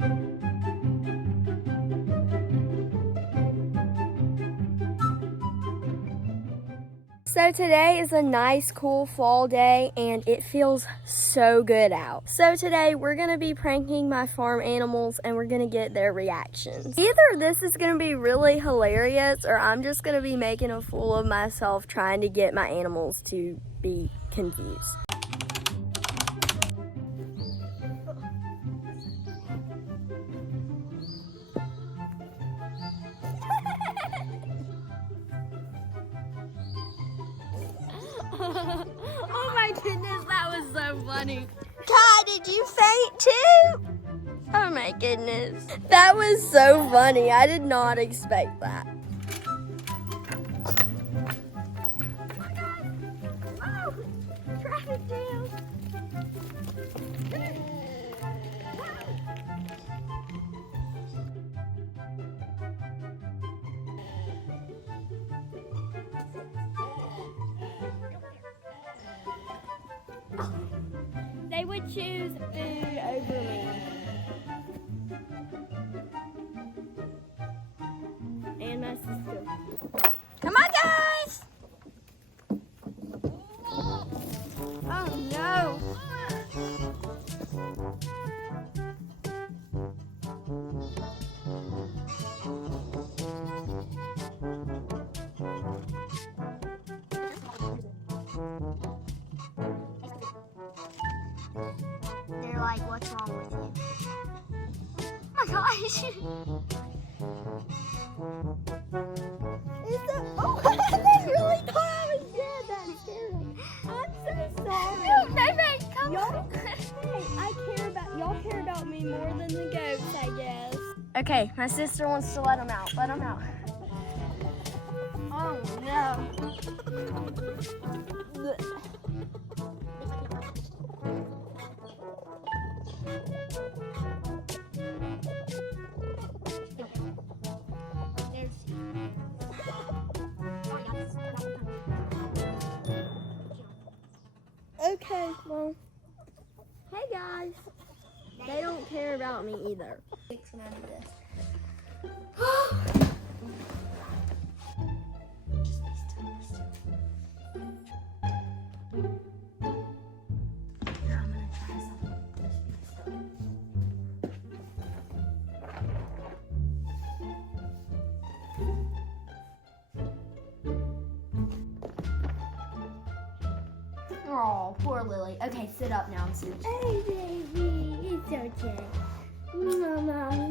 So today is a nice, cool fall day, and it feels so good out. So today we're gonna be pranking my farm animals, and we're gonna get their reactions. Either this is gonna be really hilarious, or I'm just gonna be making a fool of myself trying to get my animals to be confused. Oh my goodness, that was so funny. God, did you faint too? Oh my goodness. That was so funny. I did not expect that. Oh, traffic jam. They would choose food over me. And my sister. Come on, guys! Oh no! They're like, what's wrong with you? Oh my gosh! Oh, they really thought I was dead. That scared them. I'm so sorry. No, baby, come on. Y'all care about me more than the goats, I guess. Okay, my sister wants to let them out. Let them out. Oh no. Okay, well, hey guys. They don't care about me either. Oh, poor Lily. Okay, sit up now and sit. Hey, baby. It's okay. Mommy's alive.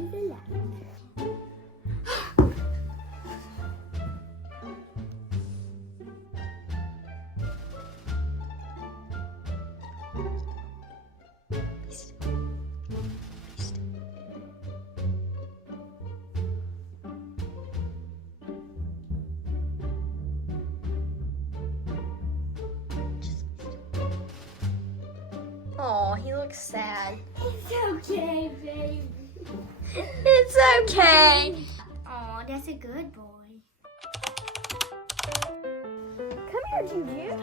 Oh, he looks sad. It's okay, baby. It's okay. Oh, that's a good boy. Come here, Juju.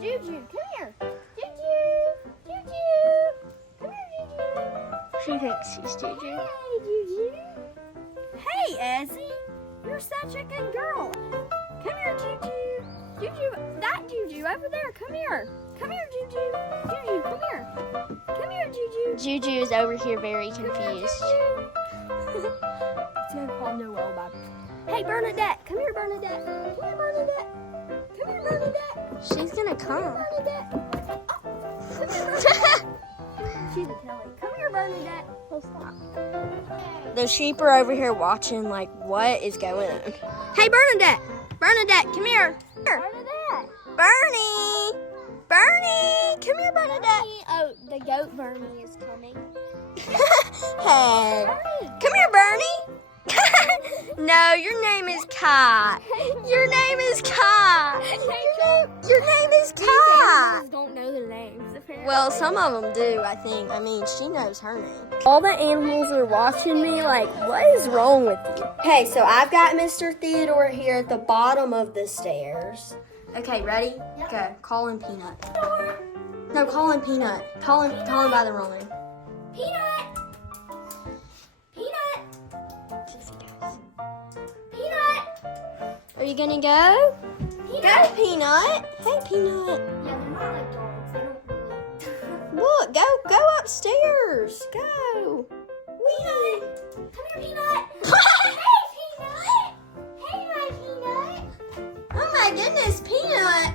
Juju, come here. Juju. Juju. Come here, Juju. She thinks she's Juju. Hey, Juju. Hey, Ezzy. You're such a good girl. Come here, Juju. Juju, that Juju over there. Come here. Come here, Juju. Juju, come here. Come here, Juju. Juju is over here very confused. It's gonna call Noel back. Hey, Bernadette. Come here, Bernadette. Come here, Bernadette. Come here, Bernadette. She's gonna come. Bernadette. She's a Kelly. Come here, Bernadette. Oh, stop. The sheep are over here watching like, what is going on? Hey, Bernadette. Bernadette, come here. Bernadette. Bernie. Bernie, come here, Bernadette. Oh, the goat Bernie is coming. Hey, Bernie. Come here, Bernie. No, your name is Kai. Your name is Kai. Your name is Kai. These don't know the names, apparently. Well, some of them do, I think. I mean, she knows her name. All the animals are watching me like, what is wrong with you? Okay, so I've got Mr. Theodore here at the bottom of the stairs. Okay, ready? Yep. Go. Call in Peanut. No, call in Peanut. Call him by the wrong name. Peanut! you gonna go? Go, Peanut. Hey, Peanut. Yeah, they're not like dogs. They don't really. Look, go upstairs. Go. Peanut. Come here, Peanut. Hey, Peanut. Hey, my Peanut. Oh my goodness, Peanut.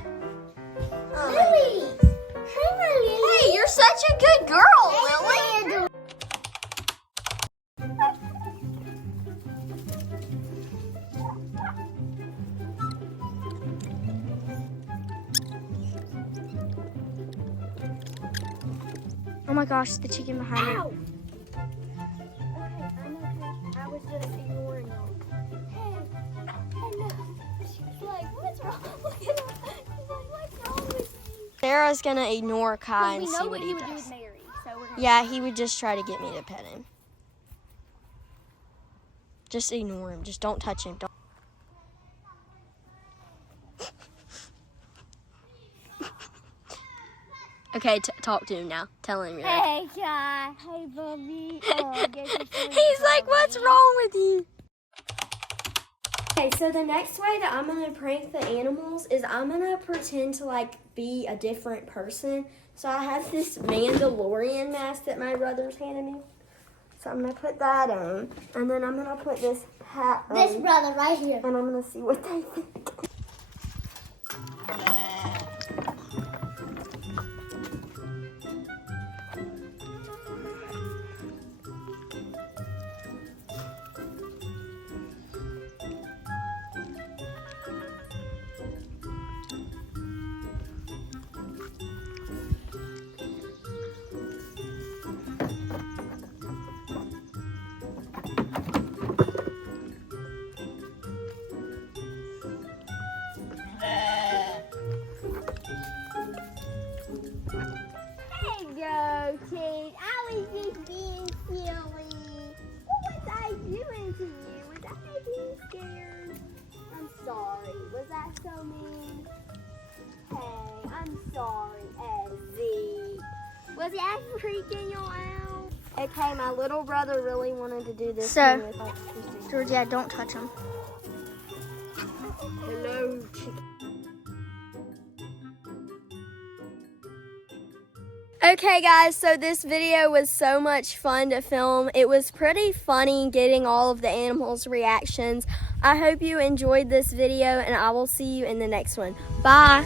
Oh, Lily. Hey, my Lily. hey, you're such a good girl, Lily. Oh my gosh, the chicken behind me. Ow. Okay, I'm okay. I was just ignoring you. Hey, no. She's like, what's wrong? Look at her. She's like, what's wrong with you? Sarah's gonna ignore Kai and We see know what what he he would do does. with Mary, so we're gonna. Yeah, he would just try to get me to pet him. Just ignore him. Just don't touch him. Don't. Okay, talk to him now. Tell him you're okay. Hey, Kai. Hey, Bubby. Oh, I guess you're so He's like, what's sorry. wrong with you? Okay, so the next way that I'm going to prank the animals is I'm going to pretend to, like, be a different person. So I have this Mandalorian mask that my brother's handed me. So I'm going to put that on. And then I'm going to put this hat on. This brother right here. And I'm going to see what they think. Hey, go, kid. I was just being silly. What was I doing to you? Was I making you scared? I'm sorry. Was that so mean? Hey, I'm sorry, Ezzy. Was that freaking you out? Okay, my little brother really wanted to do this. So- thing with, like, Georgia, don't touch him. hello, chicken. Okay guys, so this video was so much fun to film. It was pretty funny getting all of the animals' reactions. I hope you enjoyed this video and I will see you in the next one. Bye!